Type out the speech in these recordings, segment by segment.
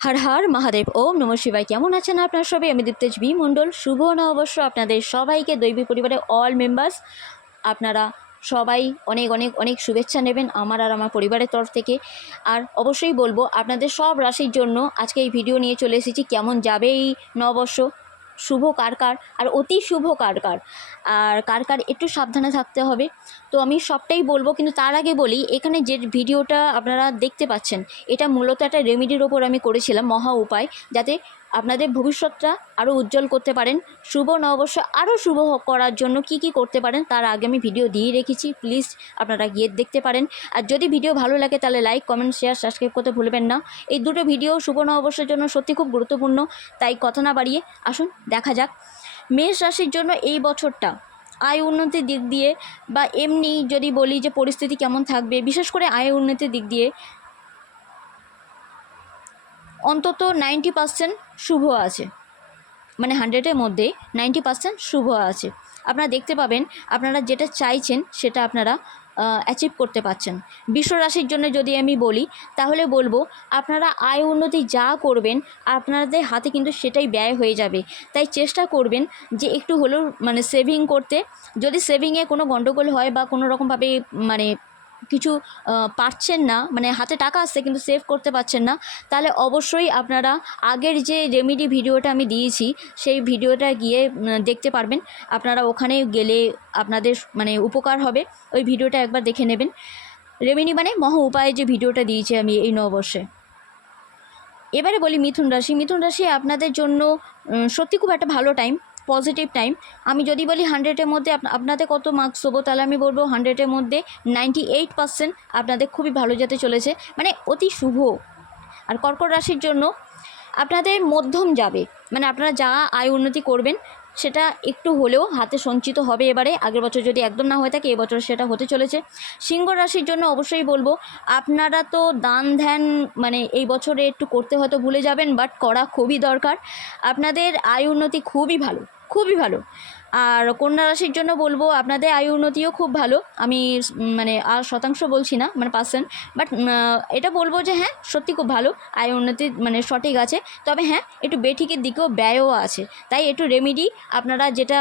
হর হর মহাদেব, ওম নমঃ শিবায়। কেমন আছেন আপনারা সবাই? আমি দীপ্তেজ বি মণ্ডল। শুভ নববর্ষ আপনাদের সবাইকে, দৈবী পরিবারের অল মেম্বার্স আপনারা সবাই অনেক অনেক অনেক শুভেচ্ছা নেবেন আমার আর আমার পরিবারের তরফ থেকে। আর অবশ্যই বলবো আপনাদের সব রাশির জন্য আজকে এই ভিডিও নিয়ে চলে এসেছি। কেমন যাবে এই নববর্ষ, শুভ কার কার আর অতি শুভ কার কার, আর কার কার একটু সাবধানে থাকতে হবে। তো আমি সবটাই বলবো, কিন্তু তার আগে বলি, এখানে যে ভিডিওটা আপনারা দেখতে পাচ্ছেন এটা মূলত একটা রেমেডির ওপর আমি করেছিলাম, মহা উপায়, যাতে আপনাদের ভবিষ্যৎটা আরও উজ্জ্বল করতে পারেন। শুভ নববর্ষ আরও শুভ করার জন্য কি কি করতে পারেন তার আগে আমি ভিডিও দিয়ে রেখেছি, প্লিজ আপনারা গিয়ে দেখতে পারেন। আর যদি ভিডিও ভালো লাগে তাহলে লাইক, কমেন্ট, শেয়ার, সাবস্ক্রাইব করতে ভুলবেন না। এই দুটো ভিডিও শুভ নববর্ষের জন্য সত্যি খুব গুরুত্বপূর্ণ। তাই কথা না বাড়িয়ে আসুন দেখা যাক মেষ রাশির জন্য এই বছরটা আয় উন্নতির দিক দিয়ে, বা এমনি যদি বলি যে পরিস্থিতি কেমন থাকবে, বিশেষ করে আয় উন্নতির দিক দিয়ে অন্তত 90% শুভ আছে, মানে 100-এর মধ্যে 90% শুভ আছে। আপনারা দেখতে পাবেন আপনারা যেটা চাইছেন সেটা আপনারা অ্যাচিভ করতে পারছেন। বিশ্ব রাশির জন্য যদি আমি বলি তাহলে বলবো আপনারা আয় উন্নতি যা করবেন আপনাদের হাতে কিন্তু সেটাই ব্যয় হয়ে যাবে। তাই চেষ্টা করবেন যে একটু হলেও মানে সেভিং করতে। যদি সেভিংয়ে কোনো গণ্ডগোল হয় বা কোনো রকমভাবে মানে কিছু পারছেন না, মানে হাতে টাকা আসছে কিন্তু সেভ করতে পারছেন না, তাহলে অবশ্যই আপনারা আগের যে রেমেডি ভিডিওটা আমি দিয়েছি সেই ভিডিওটা গিয়ে দেখতে পারবেন। আপনারা ওখানে গেলে আপনাদের মানে উপকার হবে, ওই ভিডিওটা একবার দেখে নেবেন। রেমেডি মানে মহা উপায়ে যে ভিডিওটা দিয়েছি আমি এই নববর্ষে। এবারে বলি মিথুন রাশি। মিথুন রাশি আপনাদের জন্য সত্যি খুব একটা ভালো টাইম, পজিটিভ টাইম। আমি যদি বলি 100-এর মধ্যে আপনাদের কত মার্কস দেবো, তাহলে আমি বলবো 100-এর মধ্যে 98% আপনাদের খুবই ভালো যেতে চলেছে, মানে অতি শুভ। আর কর্কট রাশির জন্য আপনাদের মধ্যম যাবে, মানে আপনারা যা আয় উন্নতি করবেন সেটা একটু হলেও হাতে সঞ্চিত হবে এবারে। আগের বছর যদি একদম না হয়ে থাকে এবছর সেটা হতে চলেছে। সিংহ রাশির জন্য অবশ্যই বলবো আপনারা তো দান ধ্যান মানে এই বছরে একটু করতে হয়তো ভুলে যাবেন, বাট করা খুবই দরকার। আপনাদের আয় উন্নতি খুবই ভালো, খুবই ভালো। আর কন্যা রাশির জন্য বলবো আপনাদের আয় উন্নতিও খুব ভালো। আমি মানে আর শতাংশ বলছি না, মানে পার্সেন্ট, বাট এটা বলবো যে হ্যাঁ সত্যি খুব ভালো আয় উন্নতি, মানে সঠিক আছে। তবে হ্যাঁ একটু বেঠিকের দিকেও ব্যয়ও আছে। তাই একটু রেমেডি আপনারা যেটা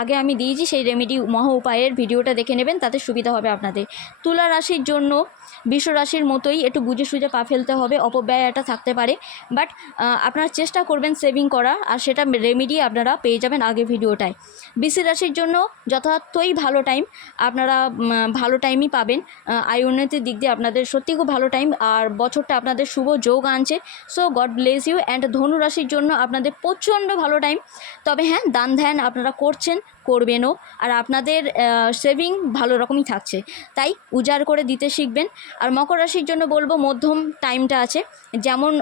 আগে আমি দিয়েছি সেই রেমেডি মহা উপায়ের ভিডিওটা দেখে নেবেন, তাতে সুবিধা হবে আপনাদের। তুলা রাশির জন্য বিশ্ব রাশির মতোই একটু বুঝে সুঝে পা ফেলতে হবে, অপব্যয় একটা থাকতে পারে, বাট আপনারা চেষ্টা করবেন সেভিং করার, আর সেটা রেমেডি আপনারা পেয়ে যাবেন আগের ভিডিওটায়। বৃশ্চিক রাশির জন্য যথার্থই ভালো টাইম, আপনারা ভালো টাইমই পাবেন। আয় উন্নতির দিক দিয়ে আপনাদের সত্যি খুব ভালো টাইম, আর বছরটা আপনাদের শুভ যোগ আনছে। So God bless you. And ধনু রাশির জন্য আপনাদের প্রচণ্ড ভালো টাইম। তবে হ্যাঁ দান ধ্যান আপনারা করছেন, করবেনও, আর আপনাদের সেভিং ভালো রকমই থাকছে, তাই উজাড় করে দিতে শিখবেন। আর মকর রাশির জন্য বলবো মধ্যম টাইমটা আছে, যেমন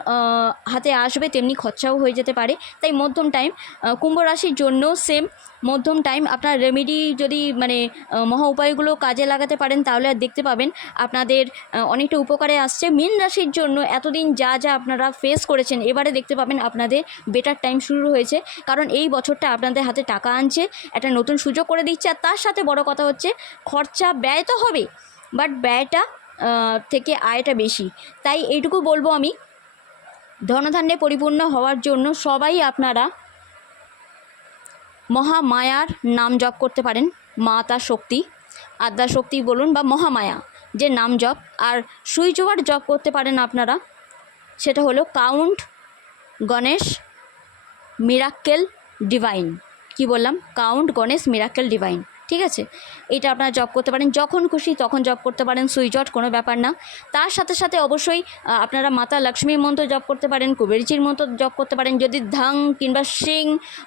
হাতে আসবে তেমনি খরচাও হয়ে যেতে পারে, তাই মধ্যম টাইম। কুম্ভ রাশির জন্য সেম মধ্যম টাইম। আপনার রেমেডি যদি মানে মহা উপায়গুলো কাজে লাগাতে পারেন তাহলে আর দেখতে পাবেন আপনাদের অনেকটা উপকারে আসছে। মীন রাশির জন্য এতদিন যা যা আপনারা ফেস করেছেন এবারে দেখতে পাবেন আপনাদের বেটার টাইম শুরু হয়েছে, কারণ এই বছরটা আপনাদের হাতে টাকা আনছে, একটা নতুন সুযোগ করে দিচ্ছে। আর তার সাথে বড় কথা হচ্ছে খরচা ব্যয় তো হবে, বাট ব্যয়টা থেকে আয়টা বেশি। তাই এইটুকু বলবো আমি, ধনধান্যে পরিপূর্ণ হওয়ার জন্য সবাই আপনারা মহামায়ার নাম জপ করতে পারেন। মাতা শক্তি, আদ্যা শক্তি বলুন বা মহামায়া যে নাম জপ। আর সুইচ ওয়ার্ড জপ করতে পারেন আপনারা, সেটা হলো কাউন্ট গণেশ মিরাক্কেল ডিভাইন। কি বললাম? কাউন্ট গণেশ মিরাক্কেল ডিভাইন, ঠিক আছে? এটা আপনারা জব করতে পারেন, যখন খুশি তখন জব করতে পারেন, সুইচট কোনো ব্যাপার না। তার সাথে সাথে অবশ্যই আপনারা মাতা লক্ষ্মীর মন্ত্র জব করতে পারেন, কুবেরজির মন্ত্র জব করতে পারেন। যদি ধাং কিংবা সিং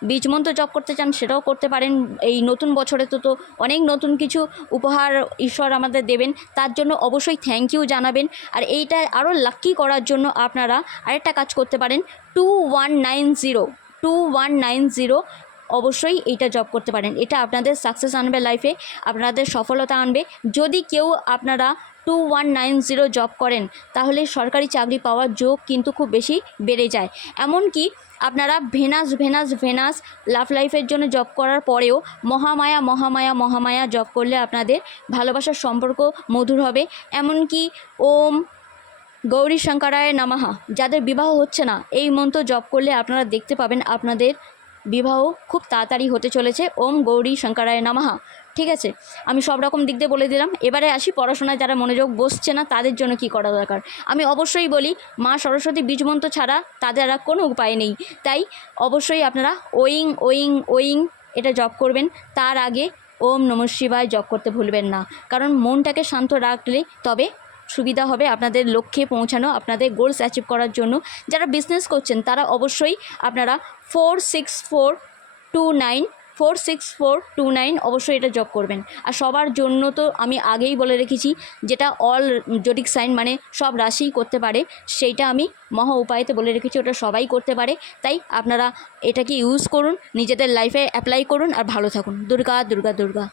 বীজ মন্ত্র জব করতে চান সেটাও করতে পারেন। এই নতুন বছরে তো অনেক নতুন কিছু উপহার ঈশ্বর আমাদের দেবেন, তার জন্য অবশ্যই থ্যাংক ইউ জানাবেন। আর এইটা আরও লাক্কি করার জন্য আপনারা আরেকটা কাজ করতে পারেন, 2190 অবশ্যই এইটা জব করতে পারেন। এটা আপনাদের সাকসেস আনবে লাইফে, আপনাদের সফলতা আনবে। যদি কেউ আপনারা 2190 জব করেন তাহলে সরকারি চাকরি পাওয়ার যোগ কিন্তু খুব বেশি বেড়ে যায়। এমনকি আপনারা ভেনাস লাভ লাইফের জন্য জব করার পরেও মহামায়া জব করলে আপনাদের ভালোবাসার সম্পর্ক মধুর হবে। এমনকি ওম গৌরী শঙ্করায় নমঃ। যাদের বিবাহ হচ্ছে না, এই মন্ত্র জপ করলে আপনারা দেখতে পাবেন আপনাদের বিবাহ খুব তাড়াতাড়ি হতে চলেছে। ওম গৌরী শঙ্করায় নমঃ। ঠিক আছে, আমি সব রকম দিক দিয়ে বলে দিলাম। এবারে আসি পড়াশোনায় যারা মনোযোগ বসছে না তাদের জন্য কি করা দরকার। আমি অবশ্যই বলি, মা সরস্বতী বীজ মন্ত্র ছাড়া তাদের আর কোনো উপায় নেই। তাই অবশ্যই আপনারা ওইং ওইং ওইং এটা জপ করবেন। তার আগে ওম নমঃ শিবায় জপ করতে ভুলবেন না, কারণ মনটাকে শান্ত রাখলে তবে সুবিধা হবে আপনাদের লক্ষ্যে পৌঁছানো, আপনাদের গোলস অ্যাচিভ করার জন্য। যারা বিজনেস করছেন তারা অবশ্যই আপনারা 46429 46429 অবশ্যই এটা জব করবেন। আর সবার জন্য তো আমি আগেই বলে রেখেছি, যেটা অল জোডিক সাইন মানে সব রাশিই করতে পারে, সেইটা আমি মহা উপায়তে বলে রেখেছি, ওটা সবাই করতে পারে। তাই আপনারা এটাকে ইউজ করুন, নিজেদের লাইফে অ্যাপ্লাই করুন আর ভালো থাকুন। দুর্গা দুর্গা দুর্গা।